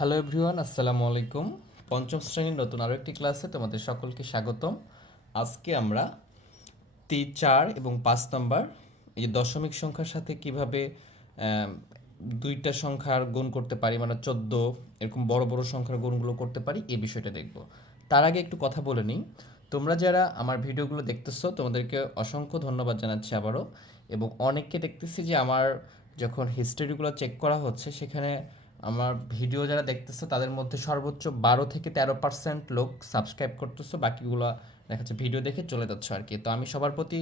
Hello everyone আসসালামু আলাইকুম। পঞ্চম শ্রেণির নতুন আরও একটি ক্লাসে তোমাদের সকলকে স্বাগতম। আজকে আমরা তি চার এবং পাঁচ নম্বর, এই দশমিক সংখ্যার সাথে কীভাবে দুইটা সংখ্যার গুণ করতে পারি মানে চোদ্দ, এরকম বড় বড় সংখ্যার গুণগুলো করতে পারি, এই বিষয়টা দেখব। তার আগে একটু কথা বলে নিই। তোমরা যারা আমার ভিডিওগুলো দেখতেছো, তোমাদেরকে অসংখ্য ধন্যবাদ জানাচ্ছি আবারও। এবং অনেককে দেখতেছি যে আমার যখন হিস্টোরিগুলো চেক করা হচ্ছে, সেখানে আমার ভিডিও যারা দেখতেছো, তাদের মধ্যে সর্বোচ্চ বারো থেকে তেরো পার্সেন্ট লোক সাবস্ক্রাইব করতেছো, বাকিগুলো দেখা যাচ্ছে ভিডিও দেখে চলে যাচ্ছ আর কি। তো আমি সবার প্রতি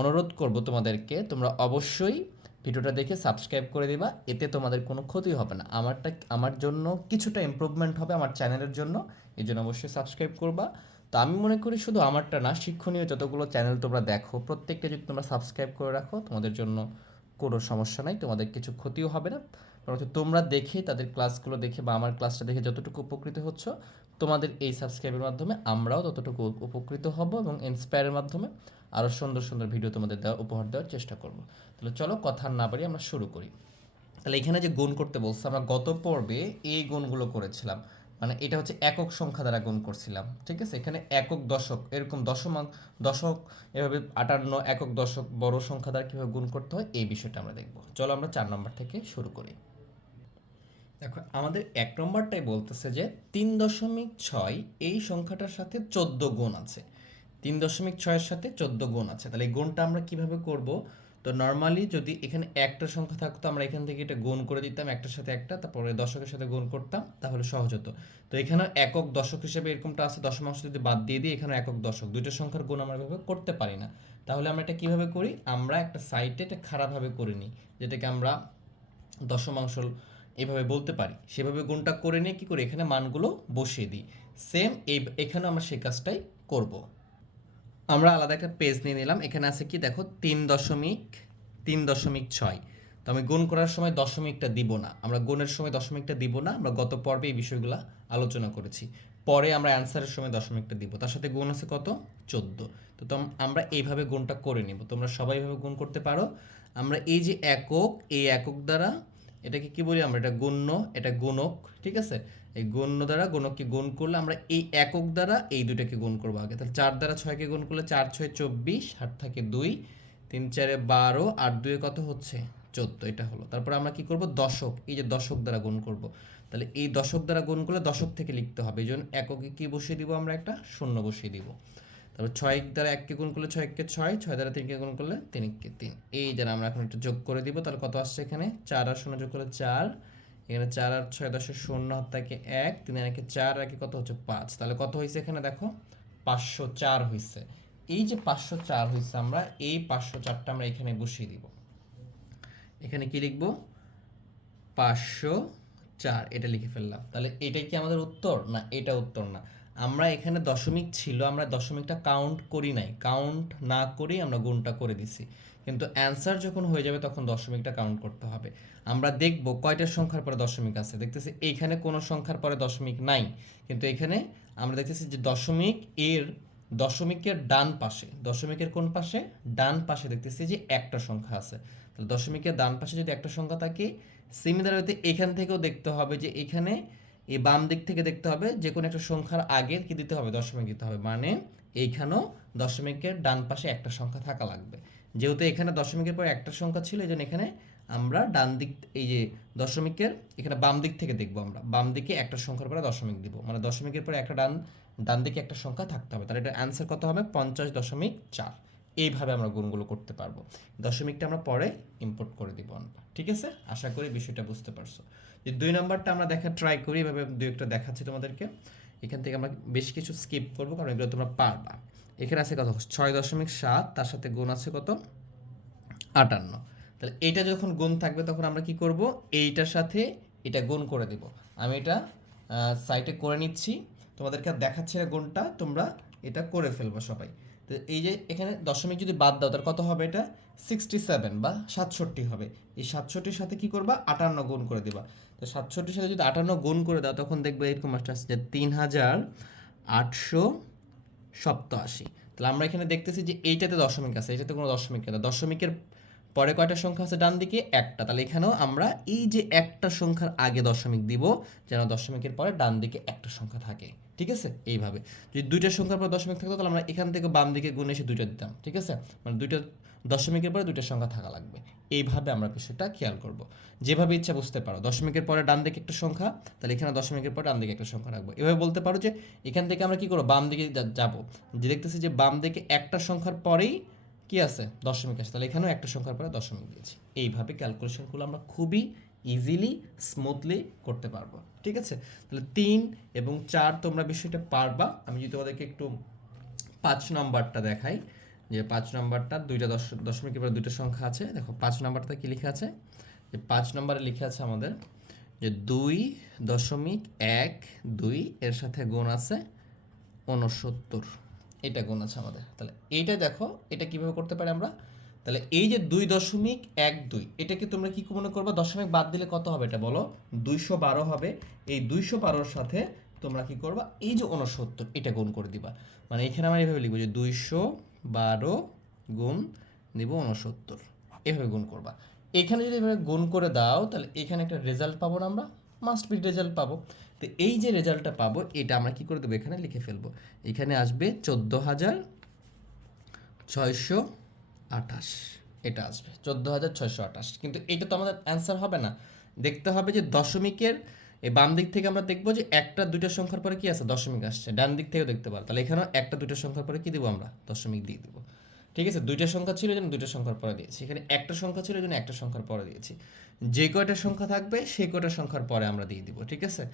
অনুরোধ করব তোমাদেরকে, তোমরা অবশ্যই ভিডিওটা দেখে সাবস্ক্রাইব করে দিবা, এতে তোমাদের কোনো ক্ষতি হবে না। আমারটা, আমার জন্য কিছুটা ইমপ্রুভমেন্ট হবে আমার চ্যানেলের জন্য, এই জন্য অবশ্যই সাবস্ক্রাইব করবা। তো আমি মনে করি শুধু আমারটা না, শিক্ষণীয় যতগুলো চ্যানেল তোমরা দেখো, প্রত্যেকটা যদি তোমরা সাবস্ক্রাইব করে রাখো, তোমাদের জন্য কোনো সমস্যা নাই, তোমাদের কিছু ক্ষতিও হবে না। বরঞ্চ তোমরা দেখে তাদের ক্লাসগুলো দেখে বা আমার ক্লাসটা দেখে যতটুকু উপকৃত হচ্ছ, তোমাদের এই সাবস্ক্রাইবের মাধ্যমে আমরাও ততটুকু উপকৃত হব এবং ইন্সপায়ারের মাধ্যমে আরও সুন্দর সুন্দর ভিডিও তোমাদের দেওয়া উপহার দেওয়ার চেষ্টা করব। তাহলে চলো কথা না বাড়ি আমরা শুরু করি। তাহলে এখানে যে গুণ করতে বলছে, আমরা গত পর্বে এই গুণগুলো করেছিলাম। মানে এটা হচ্ছে একক সংখ্যা দ্বারা গুণ করছিলাম, ঠিক আছে? এখানে একক দশক, এরকম দশমাঙ্ক দশক, এভাবে আটান্ন একক দশক বড় সংখ্যা দ্বারা কীভাবে গুণ করতে হয়, এই বিষয়টা আমরা দেখব। চলো আমরা চার নম্বর থেকে শুরু করি। দেখো, আমাদের এক নম্বরটাই বলতেছে যে তিন দশমিক ছয় এই সংখ্যাটার সাথে চোদ্দ গুণ আছে। তিন দশমিক ছয়ের সাথে চোদ্দ গুণ আছে। তাহলে এই গুণটা আমরা কীভাবে করব? তো নর্মালি যদি এখানে একটা সংখ্যা থাকতো, আমরা এখান থেকে এটা গুণ করে দিতাম, একটার সাথে একটা, তারপরে দশকের সাথে গুণ করতাম, তাহলে সহজ হতো। তো এখানে একক দশক হিসেবে এরকমটা আছে, দশমাংশ যদি বাদ দিয়ে দিই এখানে একক দশক। দুইটা সংখ্যার গুণ আমরা এভাবে করতে পারি না। তাহলে আমরা এটা কীভাবে করি? আমরা একটা সাইটে এটা খারাপভাবে করে নিই। যেটাকে আমরা দশমাংশ এভাবে বলতে পারি। সেভাবে গুণটা করে নিয়ে কি করি? এখানে মানগুলো বসিয়ে দিই। সেম এই, এখানেও আমরা সেই কাজটাই করব। আমরা আলাদা একটা পেজ নিয়ে নিলাম। এখানে আছে কি? দেখো, তিন দশমিক তিন দশমিক ছয়। তো আমি গুণ করার সময় দশমিকটা দিব না। আমরা গুণের সময় দশমিকটা দিব না। আমরা গত পর্বে এই বিষয়গুলো আলোচনা করেছি। পরে আমরা অ্যান্সারের সময় দশমিকটা দিব। তার সাথে গুণ আছে কত? চোদ্দ। তো আমরা এইভাবে গুণটা করে নিব। তোমরা সবাই এইভাবে গুণ করতে পারো। আমরা এই যে একক, এই একক দ্বারা এটাকে কি বলি আমরা? এটা গণ্য, এটা গুণক, ঠিক আছে? এই গণ্য দ্বারা গুণককে গুণ করলে আমরা এই একক দ্বারা এই দুটাকে গুণ করব আগে। তাহলে চার দ্বারা ছয়কে গুণ করলে চার, ছয়, চব্বিশ, আট থাকে দুই, তিন, চারে বারো আর দুয়ে কত হচ্ছে? চোদ্দ, এটা হলো। তারপর আমরা কি করব? দশক, এই যে দশক দ্বারা গুণ করব। তাহলে এই দশক দ্বারা গুণ করলে দশক থেকে লিখতে হবে। এই জন্য এককে কি বসিয়ে দিব আমরা একটা? শূন্য বসিয়ে দিব। তারপর ছয় দ্বারা এককে গুণ করলে ছয়কে ছয় ছয় দ্বারা তিনকে গুণ করলে তিনকে তিন। এই যারা আমরা এখন একটু যোগ করে দিব, তাহলে কত আসছে এখানে? চার আর শূন্য যোগ করলে চার, এখানে চার আর ছয় দশে শূন্য হাত থাকে এক, তিন একে চার একে কত হচ্ছে পাঁচ। তাহলে কত হয়েছে এখানে দেখো? পাঁচশো চার হয়েছে এই যে পাঁচশো চার হয়েছে আমরা এই পাঁচশো চারটা আমরা এখানে বসিয়ে দিব। এখানে কি লিখব? পাঁচশো চার, এটা লিখে ফেললাম। তাহলে এটাই কি আমাদের উত্তর? না, এটা উত্তর না। আমরা এখানে দশমিক ছিল, আমরা দশমিকটা কাউন্ট করি নাই। কাউন্ট না করেই আমরা গুণটা করে দিছি। কিন্তু অ্যান্সার যখন হয়ে যাবে তখন দশমিকটা কাউন্ট করতে হবে। আমরা দেখব কয়টা সংখ্যার পরে দশমিক আছে। দেখতেছি এইখানে কোনো সংখ্যার পরে দশমিক নাই। কিন্তু এখানে আমরা দেখতেছি যে দশমিক এর, দশমিকের ডান পাশে, দশমিকের কোন পাশে? ডান পাশে দেখতেছি যে একটা সংখ্যা আছে। তাহলে দশমিকের ডান পাশে যদি একটা সংখ্যা থাকে সিমিলার এখান থেকেও দেখতে হবে যে এখানে এই বাম দিক থেকে দেখতে হবে যে কোনো একটা সংখ্যার আগে কি দিতে হবে? দশমিক দিতে হবে। মানে এইখানেও দশমিকের ডান পাশে একটা সংখ্যা থাকা লাগবে। যেহেতু এখানে দশমিকের পর একটা সংখ্যা ছিল, এই জন্য এখানে আমরা ডান দিক, এই যে দশমিকের, এখানে বাম দিক থেকে দেখব আমরা। বাম দিকে একটা সংখ্যার পরে দশমিক দিব। মানে দশমিকের পরে একটা ডান ডান দিকে একটা সংখ্যা থাকতে হবে। তাহলে এটা অ্যান্সার কত হবে? পঞ্চাশ দশমিক চার। এইভাবে আমরা গুণগুলো করতে পারব। দশমিকটা আমরা পরে ইম্পোর্ট করে দিব আমরা। ঠিক আছে? আশা করি বিষয়টা বুঝতে পারছ। যে দুই নম্বরটা আমরা দেখা ট্রাই করি, এভাবে দুই একটা দেখাচ্ছি তোমাদেরকে। এখান থেকে আমরা বেশ কিছু স্কিপ করব, কারণ এগুলো তোমরা পারবা। এখানে আছে কত? ছয় দশমিক সাত, তার সাথে গুণ আছে কত? আটান্ন। তাহলে এইটা যখন গুণ থাকবে, তখন আমরা কি করব? এইটার সাথে এটা গুণ করে দিব। আমি এটা সাইটে করে নিচ্ছি। তোমাদেরকে দেখাচ্ছি না গুণটা, তোমরা এটা করে ফেলব সবাই। তো এই যে এখানে দশমিক যদি বাদ দাও তার কত হবে এটা? সিক্সটি সেভেন বা সাতষট্টি হবে। এই সাতষট্টির সাথে কি করবা? আটান্ন গুণ করে দেবা। তো সাতষট্টির সাথে যদি আটান্ন গুণ করে দাও, তখন দেখবে এরকম একটা আসছে যে তিন হাজার আটশো সপ্তাশি। তাহলে আমরা এখানে দেখতেছি যে এইটাতে দশমিক আছে এটাতে কোনো দশমিক না দশমিকের পরে কয়টা সংখ্যা আছে ডান দিকে? একটা। তাহলে এখানেও আমরা এই যে একটা সংখ্যার আগে দশমিক দিব, যেন দশমিকের পরে ডান দিকে একটা সংখ্যা থাকে। ঠিক আছে? এইভাবে। যদি দুইটা সংখ্যার পর দশমিক থাকতো, তাহলে আমরা এখান থেকে বাম দিকে গুণে এসে দুইটা দিতাম। ঠিক আছে? মানে দুইটা দশমিকের পরে দুইটা সংখ্যা থাকা লাগবে। এইভাবে আমরা বিষয়টা খেয়াল করব। যেভাবে ইচ্ছা বুঝতে পারো। দশমিকের পরে ডান দিকে একটা সংখ্যা, তাহলে এখানে দশমিকের পরে ডান দিকে একটা সংখ্যা রাখব। এভাবে বলতে পারো যে, এখান থেকে আমরা কি করব? বাম দিকে যাব। যে দেখতেছি যে বাম দিকে একটা সংখ্যার পরেই কি আছে? দশমিক আছে। তাহলে এখানেও একটা সংখ্যার পরে দশমিক দিয়েছি। এইভাবে ক্যালকুলেশনগুলো আমরা খুবই ইজিলি স্মুথলি করতে পারব। ঠিক আছে? তাহলে তিন এবং চার তোমরা বিষয়টা পারবা। আমি যদি তোমাদেরকে একটু পাঁচ নাম্বারটা দেখাই, যে পাঁচ নাম্বারটা দুইটা দশ দশমিকের পরে দুইটা সংখ্যা আছে। দেখো, পাঁচ নাম্বারটা কি লিখে আছে? যে পাঁচ নাম্বারে লিখে আছে আমাদের যে দুই দশমিক এক দুই এর সাথে গুণ আছে উনসত্তর এটা গুণ আছে আমাদের। তাহলে এইটা দেখো, এটা কীভাবে করতে পারি আমরা? তাহলে এই যে দুই দশমিক এক দুই, এটাকে তোমরা কি মনে করবে? দশমিক বাদ দিলে কত হবে এটা বলো? দুইশো বারো হবে। এই দুইশো বারোর সাথে তোমরা কি করবা? এই যে উনসত্তর এটা গুণ করে দিবা। মানে এখানে আমরা এইভাবে লিখব যে দুইশো বারো গুণ নিব উনসত্তর এভাবে গুণ করবা। এখানে যদি এভাবে গুণ করে দাও, তাহলে এখানে একটা রেজাল্ট পাবো না আমরা। মাস্ট বি রেজাল্ট পাবো। তো এই যে রেজাল্টটা পাবো, এটা আমরা কি করে দেবো? এখানে লিখে ফেলব। এখানে আসবে চোদ্দ হাজার ছয়শো আঠাশ। এটা আসবে, চোদ্দ হাজার ছয়শো আঠাশ। কিন্তু এটা তো আমাদের অ্যান্সার হবে না। দেখতে হবে যে দশমিকের, এই বাম দিক থেকে আমরা দেখব যে একটা, দুইটা সংখ্যার পরে কি আছে? দশমিক আসছে। ডান দিক থেকেও দেখতে পারো। তাহলে এখানেও একটা, দুইটা সংখ্যার পরে কি দেবো আমরা? দশমিক দিয়ে দেবো। ঠিক আছে? দুইটা সংখ্যা ছিল যেন দুইটা সংখ্যার পরে দিয়েছি। এখানে একটা সংখ্যা ছিল যেন একটা সংখ্যার পরে দিয়েছি। যে কয়টা সংখ্যা থাকবে সেই কয়টা সংখ্যার পরে আমরা দিয়ে দিব। ঠিক আছে?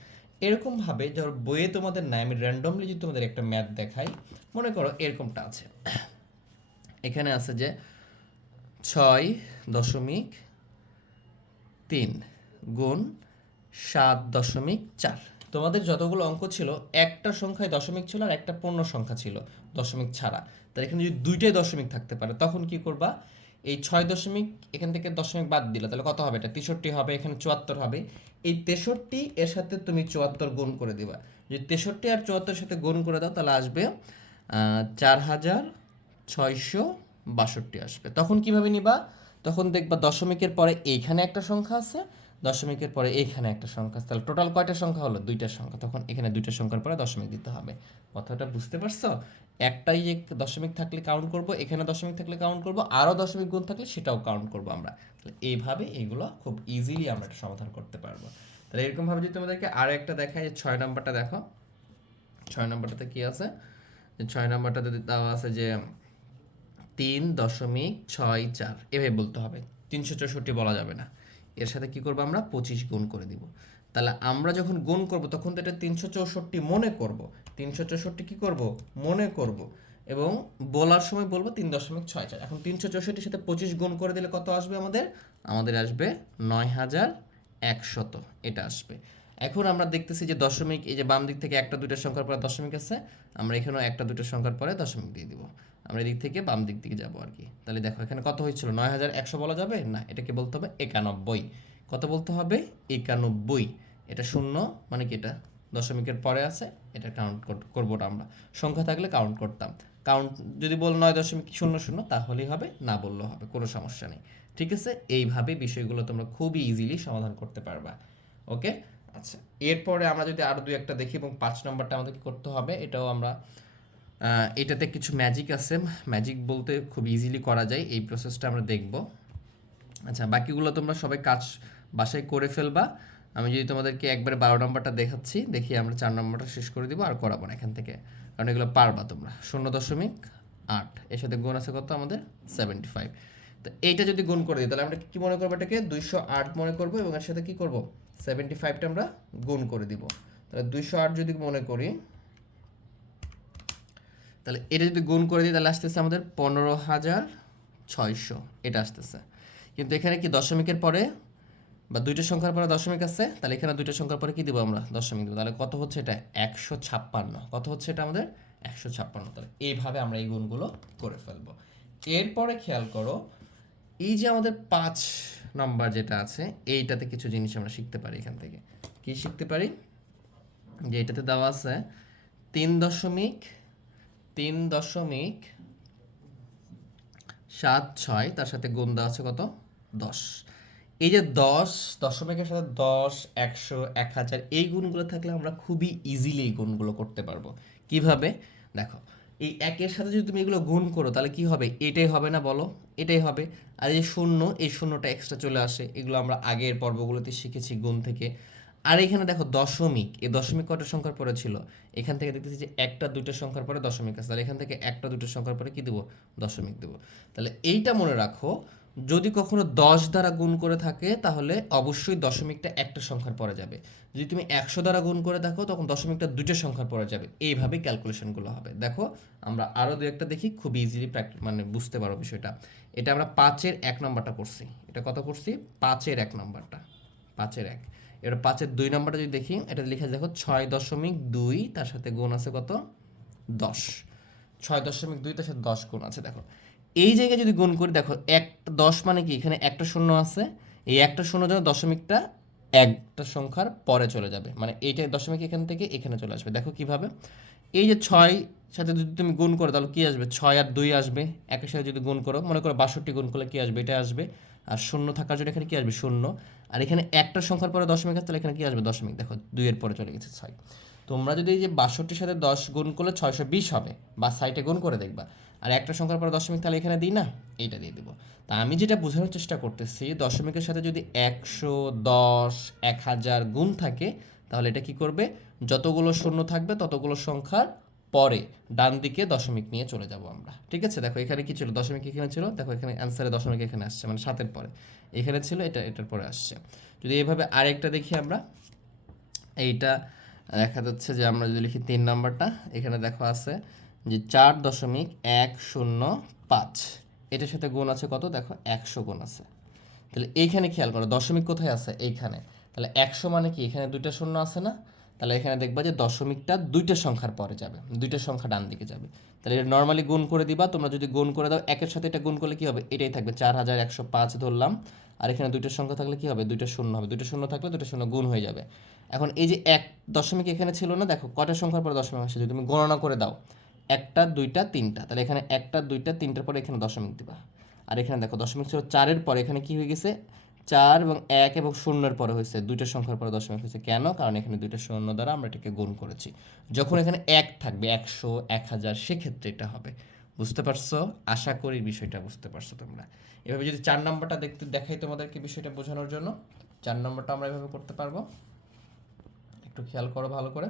এরকমভাবে ধর বইয়ে তোমাদের নাই, আমি র্যান্ডমলি যদি তোমাদের একটা ম্যাথ দেখাই, মনে করো এরকমটা আছে। এখানে আছে যে ছয় দশমিক তিন গুণ সাত দশমিক চার। তোমাদের যতগুলো অঙ্ক ছিল, একটা সংখ্যায় দশমিক ছিল আর একটা পূর্ণ সংখ্যা ছিল, দশমিক ছাড়া। তাহলে এখানে যদি দুইটাই দশমিক থাকতে পারে, তখন কি করবা? এই ছয় দশমিক এখান থেকে দশমিক বাদ দিলে, তাহলে কত হবে? এটা তেষট্টি হবে, এখানে চুয়াত্তর হবে। এই তেষট্টি এর সাথে তুমি চুয়াত্তর গুণ করে দিবা। যদি তেষট্টি আর চুয়াত্তর সাথে গুণ করে দাও, তাহলে আসবে চার হাজার ছয়শো বাষট্টি আসবে। তখন কীভাবে নিবা? তখন দেখবা দশমিকের পরে এইখানে একটা সংখ্যা আছে দশমিকের পরে এইখানে একটা সংখ্যা তাহলে টোটাল কয়টা সংখ্যা হলো? দুইটা সংখ্যা। তখন এখানে দুইটা সংখ্যার পরে দশমিক দিতে হবে। কথাটা বুঝতে পারছ? একটাই যে দশমিক থাকলে কাউন্ট করব, এখানে দশমিক থাকলে কাউন্ট করব আরও দশমিক গুণ থাকলে সেটাও কাউন্ট করব আমরা। তাহলে এইভাবে এইগুলো খুব ইজিলি আমরা এটা সমাধান করতে পারব। তাহলে এরকমভাবে যদি তোমাদেরকে আরও একটা দেখায় ছয় নম্বরটা দেখো। ছয় নম্বরটাতে কি আছে? ছয় নম্বরটাতে দেওয়া আছে যে তিন দশমিক ছয় চার, এভাবে বলতে হবে। তিনশো চৌষট্টি বলা যাবে না। এর সাথে কি করব আমরা? পঁচিশ গুণ করে দিব। তাহলে আমরা যখন গুণ করব, তখন তো এটা তিনশো চৌষট্টি মনে করব। তিনশো চৌষট্টি কী করব? মনে করব। এবং বলার সময় বলব তিন দশমিক ছয় চার। এখন তিনশো চৌষট্টির সাথে পঁচিশ গুণ করে দিলে কত আসবে আমাদের? আমাদের আসবে নয় হাজার একশত। এটা আসবে। এখন আমরা দেখতেছি যে দশমিক, এই যে বাম দিক থেকে একটা দুইটা সংখ্যার পরে দশমিক আছে। আমরা এখানেও একটা দুটো সংখ্যার পরে দশমিক দিয়ে দিব। আমরা এদিক থেকে বাম দিক দিকে যাব আর কি। তাহলে দেখো, এখানে কত হয়েছিল? নয় হাজার একশো বলা যাবে? না, এটাকে বলতে হবে একানব্বই। কত বলতে হবে? একানব্বই। এটা শূন্য মানে কি এটা? দশমিকের পরে আছে, এটা কাউন্ট করব আমরা। সংখ্যা থাকলে কাউন্ট করতাম। কাউন্ট যদি বল নয় দশমিক শূন্য শূন্য, তাহলেই হবে, না বললেও হবে, কোনো সমস্যা নেই। ঠিক আছে? এইভাবে বিষয়গুলো তোমরা খুবই ইজিলি সমাধান করতে পারবা। ওকে আচ্ছা এরপরে আমরা যদি আরও দুই একটা দেখি এবং পাঁচ নম্বরটা আমাদের কি করতে হবে, এটাও আমরা এটাতে কিছু ম্যাজিক আছে। ম্যাজিক বলতে খুব ইজিলি করা যায়। এই প্রসেসটা আমরা দেখব। আচ্ছা বাকিগুলো তোমরা সবাই কাজ বাসায় করে ফেলবা। আমি যদি তোমাদেরকে একবারে বারো নম্বরটা দেখাচ্ছি, দেখি আমরা চার নম্বরটা শেষ করে দিব আর করাবো না এখান থেকে। কারণ এগুলো পারবা তোমরা। শূন্য দশমিক আট। এর সাথে গুণ আছে কত আমাদের? সেভেন্টি ফাইভ তো এইটা যদি গুণ করে দিই, তাহলে আমরা কি মনে করব এটাকে? দুইশো আট মনে করব এবং এর সাথে কী করব? সেভেন্টি ফাইভটা আমরা গুণ করে দিব। তাহলে দুইশো আট যদি মনে করি তাহলে এটা যদি গুণ করে দিই, তাহলে আসতেছে আমাদের পনেরো হাজার ছয়শো। এটা আসতেছে। কিন্তু এখানে কি দশমিকের পরে বা দুইটা সংখ্যার পরে দশমিক আছে? তাহলে এখানে দুইটা সংখ্যার পরে কি দিব আমরা? দশমিক দেবো। তাহলে কত হচ্ছে এটা? একশো ছাপ্পান্ন। কত হচ্ছে এটা আমাদের? একশো ছাপ্পান্ন। তাহলে এইভাবে আমরা এই গুণগুলো করে ফেলব। এরপরে খেয়াল করো, এই যে আমাদের পাঁচ নাম্বার যেটা আছে, এইটাতে কিছু জিনিস আমরা শিখতে পারি এখান থেকে। কি শিখতে পারি? যে এটাতে দেওয়া আছে তিন দশমিক তিন দশমিক সাত ছয়, তার সাথে গুণ দেওয়া আছে কত? দশ। এই যে দশ, দশমিকের সাথে দশ, একশো, এক হাজার, এই গুণগুলো থাকলে আমরা খুবই ইজিলি এই গুণগুলো করতে পারব। কীভাবে? দেখো, এই একের সাথে যদি তুমি এগুলো গুণ করো, তাহলে কি হবে? এটাই হবে না বলো? এটাই হবে। আর এই শূন্য, এই শূন্যটা এক্সট্রা চলে আসে। এগুলো আমরা আগের পর্বগুলোতে শিখেছি গুণ থেকে। আর এখানে দেখো দশমিক, এই দশমিক কটা সংখ্যার পরে ছিল? এখান থেকে দেখতেছি যে একটা, দুইটা সংখ্যার পরে দশমিক আছে। তাহলে এখান থেকে একটা দুটো সংখ্যার পরে কি দেবো? দশমিক দেবো। তাহলে এইটা মনে রাখো, যদি কখনো দশ দ্বারা গুণ করে থাকে, তাহলে অবশ্যই দশমিকটা একটা সংখ্যার পরে যাবে। যদি তুমি একশো দ্বারা গুণ করে দেখো, তখন দশমিকটা দুটো সংখ্যার পরে যাবে। এইভাবে ক্যালকুলেশনগুলো হবে। দেখো, আমরা আরও দু একটা দেখি, খুব ইজিলি মানে বুঝতে পারো বিষয়টা। এটা আমরা পাঁচের এক নম্বরটা করছি। এটা কত করছি? পাঁচের এক নম্বরটা। পাঁচের এক। এবার পাঁচের দুই নম্বরটা যদি দেখি এটা লিখে দেখো ছয় দশমিক দুই, তার সাথে গুণ আছে কত? দশ। ছয় দশমিক দুই, তার সাথে দশ গুণ আছে, দেখো। এই জায়গায় যদি গুণ করি, দেখো, একটা দশ মানে কি? এখানে একটা শূন্য আছে। এই একটা শূন্য জন্য দশমিকটা একটা সংখ্যার পরে চলে যাবে। মানে এইটা দশমিক এখান থেকে এখানে চলে আসবে। দেখো কীভাবে? এই যে ছয় সাথে যদি তুমি গুণ করো, তাহলে কী আসবে? ছয় আর দুই আসবে। একের সাথে যদি গুণ করো, মনে করো বাষট্টি গুণ করলে কী আসবে? এটা আসবে। আর শূন্য থাকার জন্য এখানে কী আসবে? শূন্য। আর এখানে একটা সংখ্যার পরে দশমিক আছে, তাহলে এখানে কী আসবে? দশমিক। দেখো, দুইয়ের পরে চলে গেছে ছয়। তোমরা যদি এই যে বাষট্টির সাথে দশ গুণ করলে ছয়শো বিশ হবে, বা সাইটে গুণ করে দেখবা। আর একটা সংখ্যার পরে দশমিক, তাহলে এখানে দিই না? এইটা দিয়ে দেবো। তা আমি যেটা বোঝানোর চেষ্টা করতেছি, দশমিকের সাথে যদি একশো দশ, এক হাজার গুণ থাকে, তাহলে এটা কি করবে? যতগুলো শূন্য থাকবে, ততগুলো সংখ্যার পরে ডান দিকে দশমিক নিয়ে চলে যাব আমরা। ঠিক আছে? দেখো এখানে কি ছিল? দশমিক এখানে ছিল। দেখো এখানে অ্যান্সারে দশমিক এখানে আসছে মানে সাতের পরে। এখানে ছিল, এটা, এটার পরে আসছে। যদি এভাবে আরেকটা দেখি আমরা, এইটা দেখা যাচ্ছে যে আমরা যদি লিখি তিন নাম্বারটা, এখানে দেখো আছে যে চার দশমিক এক শূন্য পাঁচ। এটার সাথে গুণ আছে কত? দেখো একশো গুণ আছে। তাহলে এইখানে খেয়াল করো, দশমিক কোথায় আছে? এইখানে। তাহলে একশো মানে কি? এখানে দুইটা শূন্য আছে না? তাহলে এখানে দেখবা যে দশমিকটা দুইটা সংখ্যার পরে যাবে, দুইটা সংখ্যা ডান দিকে যাবে। তাহলে এটা নর্মালি গুণ করে দিবা, তোমরা যদি গুণ করে দাও, একের সাথে এটা গুণ করলে কি হবে? এটাই থাকবে, চার হাজার একশো পাঁচ ধরলাম, আর এখানে দুইটা সংখ্যা থাকলে কি হবে? দুইটা শূন্য হবে, দুইটা শূন্য থাকলে দুইটা শূন্য গুণ হয়ে যাবে। এখন এই যে এক দশমিক এখানে ছিল না, দেখো কটা সংখ্যার পরে দশমিক আসে? যদি তুমি গণনা করে দাও, একটা, দুইটা, তিনটা, তাহলে এখানে একটা, দুইটা, তিনটার পরে এখানে দশমিক দিবা। আর এখানে দেখো দশমিক ছিল চারের পরে, এখানে কি হয়ে গেছে? চার এবং এক এবং শূন্যের পরে হয়েছে। দুইটা সংখ্যার পরে দশমিক হয়েছে কেন? কারণ এখানে দুইটা শূন্য দ্বারা আমরা এটাকে গুণ করেছি। যখন এখানে এক থাকবে, একশো, এক হাজার, সেক্ষেত্রে এটা হবে। বুঝতে পারছ? আশা করি বিষয়টা বুঝতে পারছ তোমরা। এভাবে যদি চার নম্বরটা দেখতে দেখাই তোমাদেরকে বিষয়টা বোঝানোর জন্য, চার নম্বরটা আমরা এভাবে করতে পারব। একটু খেয়াল করো ভালো করে।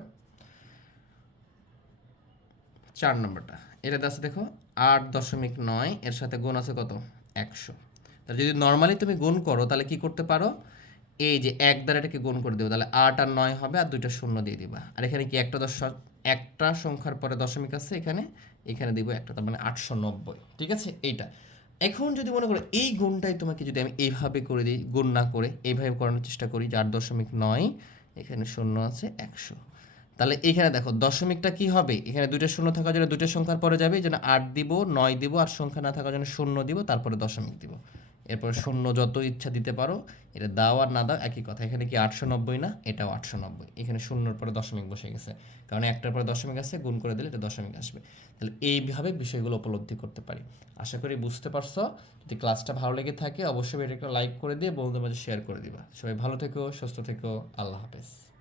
চার নম্বরটা। এটা আছে দেখো, আট দশমিক নয়, এর সাথে গুণ আছে কত? একশো। তাহলে যদি নর্মালি তুমি গুণ করো, তাহলে কি করতে পারো? এই যে এক দ্বারা এটাকে গুণ করে দেবো, তাহলে আট আর নয় হবে আর দুইটা শূন্য দিয়ে দিবা। আর এখানে কি একটা দশ, একটা সংখ্যার পরে দশমিক আছে? এখানে এখানে দিব একটা, তার মানে আটশো নব্বই। ঠিক আছে? এইটা। এখন যদি মনে করো এই গুণটাই তোমাকে যদি আমি এইভাবে করে দিই, গুণ না করে এইভাবে করানোর চেষ্টা করি যে আট দশমিক নয়, এখানে শূন্য আছে একশো। তাহলে এখানে দেখো, দশমিকটা কি হবে? এখানে দুইটা শূন্য থাকার জন্য দুইটা সংখ্যার পরে যাবে যেন আট দিব, নয় দিব, আর সংখ্যা না থাকার জন্য শূন্য দিব, তারপরে দশমিক দিব। এরপরে শূন্য যত ইচ্ছা দিতে পারো, এটা দাও আর না দাও, একই কথা। এখানে কি আটশো নব্বই না? এটাও আটশো নব্বই। এখানে শূন্যর পরে দশমিক বসে গেছে। কারণ একটার পরে দশমিক আছে, গুণ করে দিলে এটা দশমিক আসবে। তাহলে এইভাবে বিষয়গুলো উপলব্ধি করতে পারি। আশা করি বুঝতে পারছ। যদি ক্লাসটা ভালো লেগে থাকে, অবশ্যই এটা একটা লাইক করে দিয়ে বন্ধুদের মাঝে শেয়ার করে দিবা। সবাই ভালো থেকো, সুস্থ থেকো। আল্লাহ হাফেজ।